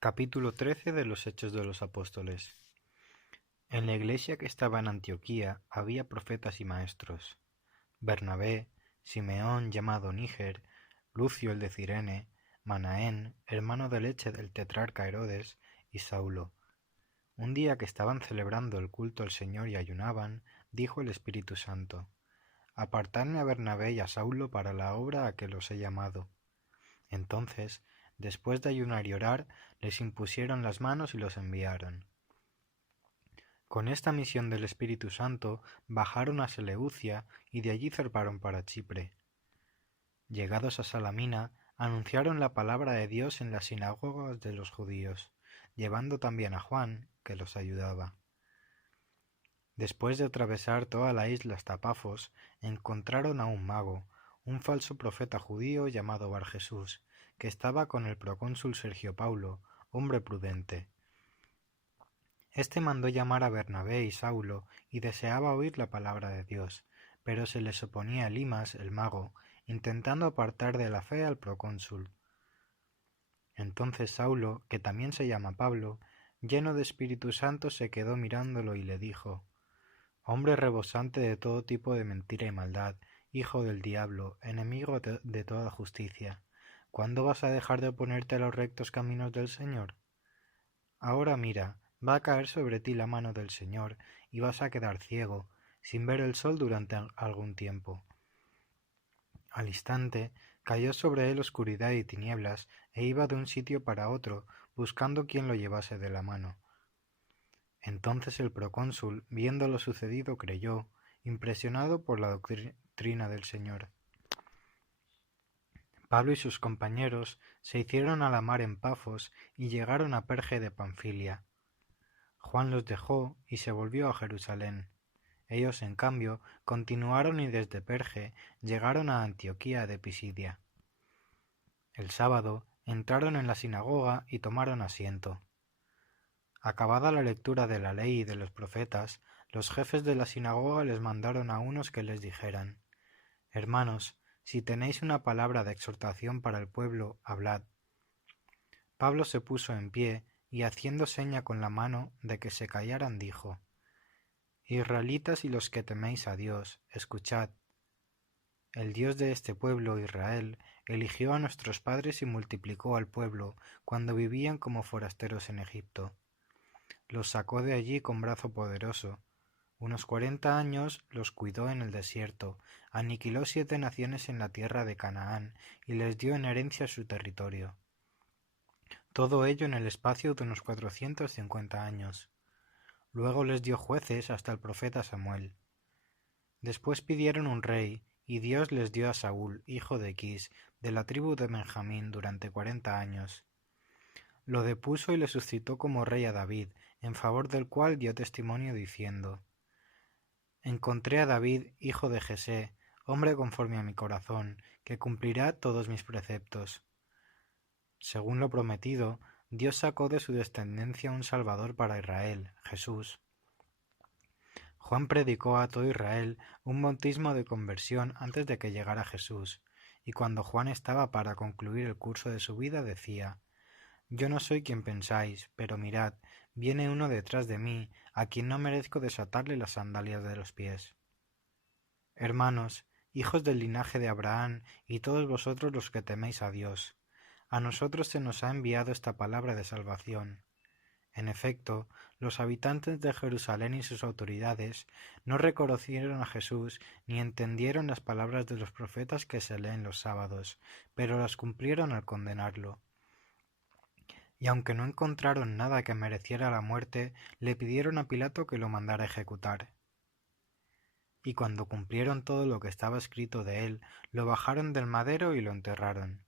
Capítulo 13 de los Hechos de los Apóstoles. En la iglesia que estaba en Antioquía había profetas y maestros: Bernabé, Simeón llamado Níger, Lucio el de Cirene, Manaén, hermano de leche del tetrarca Herodes, y Saulo. Un día que estaban celebrando el culto al Señor y ayunaban, dijo el Espíritu Santo: Apartadme a Bernabé y a Saulo para la obra a que los he llamado. Entonces, después de ayunar y orar, les impusieron las manos y los enviaron. Con esta misión del Espíritu Santo bajaron a Seleucia y de allí zarparon para Chipre. Llegados a Salamina, anunciaron la palabra de Dios en las sinagogas de los judíos, llevando también a Juan, que los ayudaba. Después de atravesar toda la isla hasta Pafos, encontraron a un mago, un falso profeta judío llamado Barjesús, que estaba con el procónsul Sergio Paulo, hombre prudente. Este mandó llamar a Bernabé y Saulo y deseaba oír la palabra de Dios, pero se les oponía Elimas, el mago, intentando apartar de la fe al procónsul. Entonces Saulo, que también se llama Pablo, lleno de Espíritu Santo, se quedó mirándolo y le dijo: Hombre rebosante de todo tipo de mentira y maldad, hijo del diablo, enemigo de toda justicia, ¿cuándo vas a dejar de oponerte a los rectos caminos del Señor? Ahora mira, va a caer sobre ti la mano del Señor, y vas a quedar ciego, sin ver el sol durante algún tiempo. Al instante cayó sobre él oscuridad y tinieblas, e iba de un sitio para otro, buscando quien lo llevase de la mano. Entonces el procónsul, viendo lo sucedido, creyó, impresionado por la doctrina del Señor. Pablo y sus compañeros se hicieron a la mar en Pafos y llegaron a Perge de Panfilia. Juan los dejó y se volvió a Jerusalén. Ellos, en cambio, continuaron y desde Perge llegaron a Antioquía de Pisidia. El sábado entraron en la sinagoga y tomaron asiento. Acabada la lectura de la ley y de los profetas, los jefes de la sinagoga les mandaron a unos que les dijeran: Hermanos, si tenéis una palabra de exhortación para el pueblo, hablad. Pablo se puso en pie y, haciendo seña con la mano de que se callaran, dijo: Israelitas y los que teméis a Dios, escuchad. El Dios de este pueblo, Israel, eligió a nuestros padres y multiplicó al pueblo cuando vivían como forasteros en Egipto. Los sacó de allí con brazo poderoso. Unos 40 años los cuidó en el desierto, aniquiló 7 naciones en la tierra de Canaán y les dio en herencia su territorio. Todo ello en el espacio de unos 450 años. Luego les dio jueces hasta el profeta Samuel. Después pidieron un rey, y Dios les dio a Saúl, hijo de Quis, de la tribu de Benjamín, durante 40 años. Lo depuso y le suscitó como rey a David, en favor del cual dio testimonio diciendo: Encontré a David, hijo de Jesé, hombre conforme a mi corazón, que cumplirá todos mis preceptos. Según lo prometido, Dios sacó de su descendencia un Salvador para Israel, Jesús. Juan predicó a todo Israel un bautismo de conversión antes de que llegara Jesús, y cuando Juan estaba para concluir el curso de su vida decía: Yo no soy quien pensáis, pero mirad, viene uno detrás de mí, a quien no merezco desatarle las sandalias de los pies. Hermanos, hijos del linaje de Abraham, y todos vosotros los que teméis a Dios, a nosotros se nos ha enviado esta palabra de salvación. En efecto, los habitantes de Jerusalén y sus autoridades no reconocieron a Jesús ni entendieron las palabras de los profetas que se leen los sábados, pero las cumplieron al condenarlo. Y aunque no encontraron nada que mereciera la muerte, le pidieron a Pilato que lo mandara ejecutar. Y cuando cumplieron todo lo que estaba escrito de él, lo bajaron del madero y lo enterraron.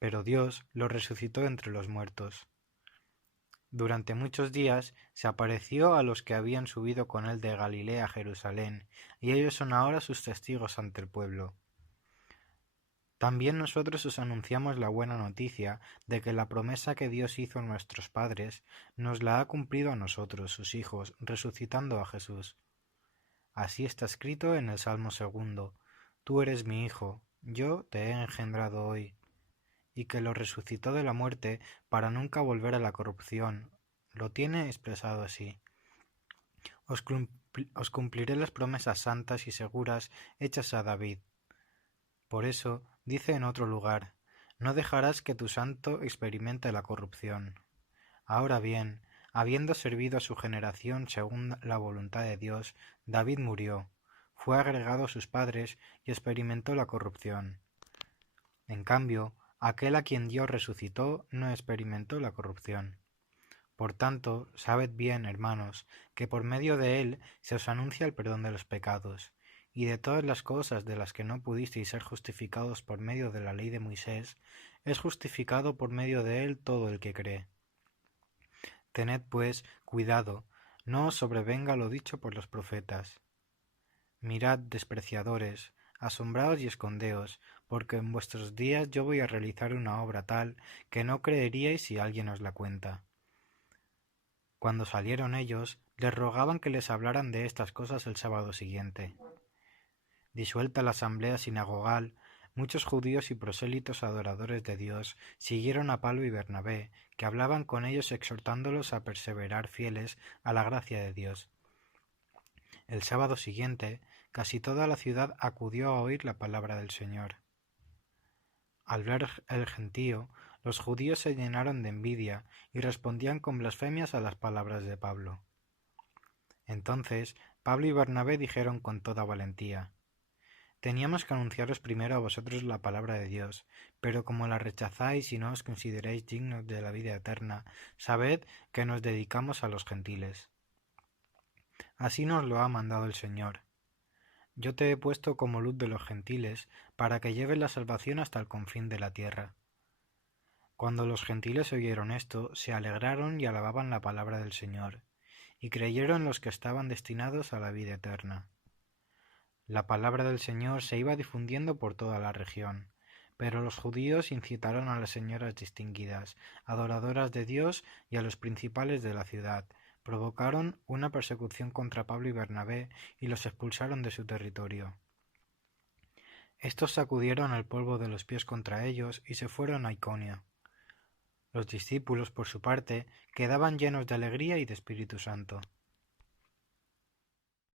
Pero Dios lo resucitó entre los muertos. Durante muchos días se apareció a los que habían subido con él de Galilea a Jerusalén, y ellos son ahora sus testigos ante el pueblo. También nosotros os anunciamos la buena noticia de que la promesa que Dios hizo a nuestros padres nos la ha cumplido a nosotros, sus hijos, resucitando a Jesús. Así está escrito en el Salmo 2: Tú eres mi hijo, yo te he engendrado hoy. y que lo resucitó de la muerte para nunca volver a la corrupción. Lo tiene expresado así: os cumpliré las promesas santas y seguras hechas a David. Por eso dice en otro lugar: no dejarás que tu santo experimente la corrupción. Ahora bien, habiendo servido a su generación según la voluntad de Dios, David murió, fue agregado a sus padres y experimentó la corrupción. En cambio, aquel a quien Dios resucitó no experimentó la corrupción. Por tanto, sabed bien, hermanos, que por medio de él se os anuncia el perdón de los pecados, y de todas las cosas de las que no pudisteis ser justificados por medio de la ley de Moisés, es justificado por medio de él todo el que cree. Tened, pues, cuidado, no os sobrevenga lo dicho por los profetas. Mirad, despreciadores, asombraos y escondeos, porque en vuestros días yo voy a realizar una obra tal que no creeríais si alguien os la cuenta. Cuando salieron ellos, les rogaban que les hablaran de estas cosas el sábado siguiente. Disuelta la asamblea sinagogal, muchos judíos y prosélitos adoradores de Dios siguieron a Pablo y Bernabé, que hablaban con ellos exhortándolos a perseverar fieles a la gracia de Dios. El sábado siguiente, casi toda la ciudad acudió a oír la palabra del Señor. Al ver el gentío, los judíos se llenaron de envidia y respondían con blasfemias a las palabras de Pablo. Entonces Pablo y Bernabé dijeron con toda valentía: teníamos que anunciaros primero a vosotros la palabra de Dios, pero como la rechazáis y no os consideráis dignos de la vida eterna, sabed que nos dedicamos a los gentiles. Así nos lo ha mandado el Señor. Yo te he puesto como luz de los gentiles, para que lleves la salvación hasta el confín de la tierra. Cuando los gentiles oyeron esto, se alegraron y alababan la palabra del Señor, y creyeron los que estaban destinados a la vida eterna. La palabra del Señor se iba difundiendo por toda la región, pero los judíos incitaron a las señoras distinguidas, adoradoras de Dios, y a los principales de la ciudad, provocaron una persecución contra Pablo y Bernabé y los expulsaron de su territorio. Estos sacudieron el polvo de los pies contra ellos y se fueron a Iconio. Los discípulos, por su parte, quedaban llenos de alegría y de Espíritu Santo.